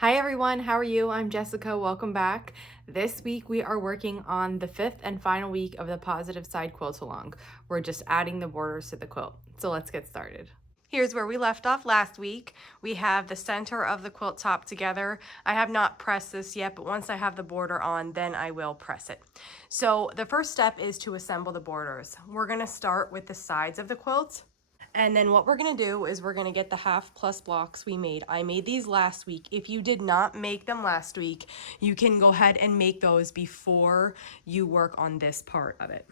Hi everyone, how are you? I'm Jessica, welcome back. This week we are working on the fifth and final week of the positive side quilt along. We're just adding the borders to the quilt. So let's get started. Here's where we left off last week. We have the center of the quilt top together. I have not pressed this yet, but once I have the border on, then I will press it. So the first step is to assemble the borders. We're gonna start with the sides of the quilt. And then what we're gonna do is we're gonna get the half plus blocks we made. I made these last week. If you did not make them last week, you can go ahead and make those before you work on this part of it.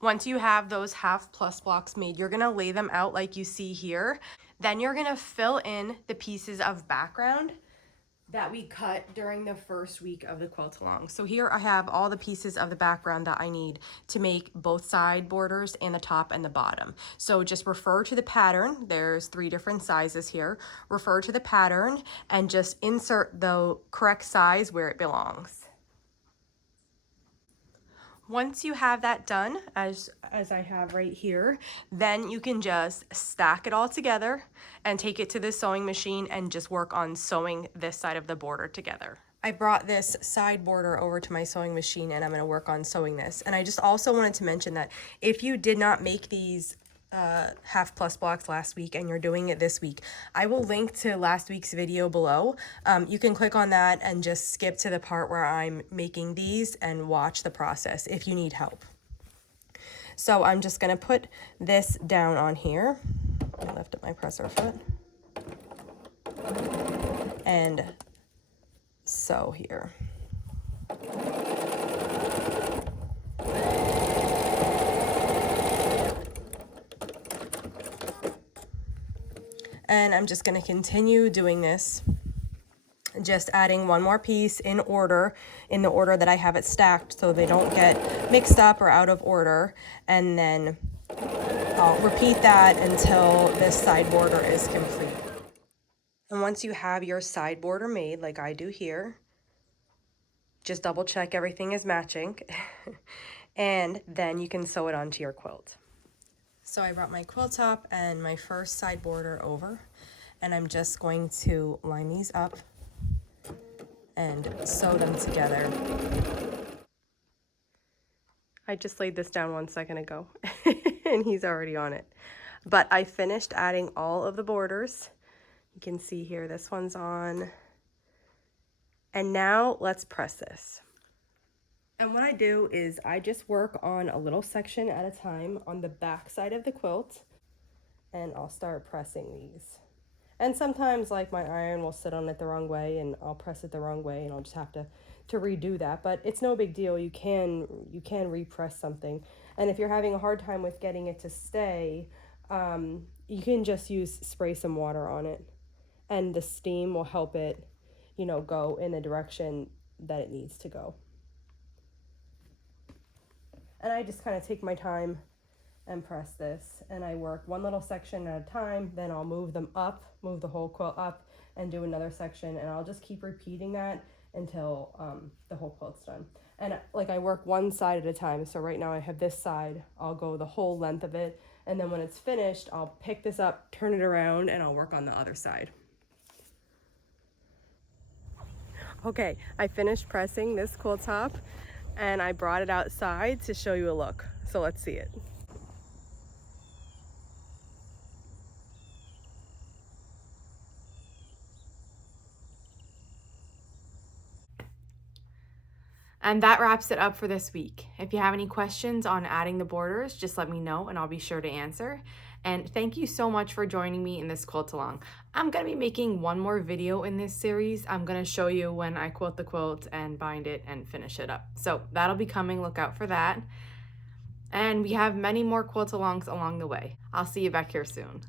Once you have those half plus blocks made, you're gonna lay them out like you see here. Then you're gonna fill in the pieces of background that we cut during the first week of the quilt along. So here I have all the pieces of the background that I need to make both side borders and the top and the bottom. So just refer to the pattern. There's 3 different sizes here. Refer to the pattern and just insert the correct size where it belongs. Once you have that done, as I have right here, then you can just stack it all together and take it to the sewing machine and just work on sewing this side of the border together. I brought this side border over to my sewing machine and I'm going to work on sewing this. And I just also wanted to mention that if you did not make these half plus blocks last week and you're doing it this week, I will link to last week's video below. You can click on that and just skip to the part where I'm making these and watch the process if you need help. So I'm just gonna put this down on here. I lift up my presser foot and sew here. And I'm just going to continue doing this, just adding one more piece in order, in the order that I have it stacked so they don't get mixed up or out of order. And then I'll repeat that until this side border is complete. And once you have your side border made, like I do here, just double check everything is matching and then you can sew it onto your quilt. So I brought my quilt top and my first side border over, and I'm just going to line these up and sew them together. I just laid this down 1 second ago and he's already on it. But I finished adding all of the borders. You can see here, this one's on. And now let's press this. And what I do is I just work on a little section at a time on the back side of the quilt, and I'll start pressing these. And sometimes like my iron will sit on it the wrong way and I'll press it the wrong way and I'll just have to redo that, but it's no big deal. You can repress something. And if you're having a hard time with getting it to stay, you can just spray some water on it and the steam will help it, go in the direction that it needs to go. And I just kind of take my time and press this, and I work one little section at a time, then I'll move the whole quilt up and do another section, and I'll just keep repeating that until the whole quilt's done. And like I work one side at a time, so right now I have this side, I'll go the whole length of it, and then when it's finished, I'll pick this up, turn it around, and I'll work on the other side. Okay, I finished pressing this quilt top, and I brought it outside to show you a look. So let's see it. And that wraps it up for this week. If you have any questions on adding the borders, just let me know and I'll be sure to answer. And thank you so much for joining me in this quilt along. I'm gonna be making one more video in this series. I'm gonna show you when I quilt the quilt and bind it and finish it up. So that'll be coming, look out for that. And we have many more quilt alongs along the way. I'll see you back here soon.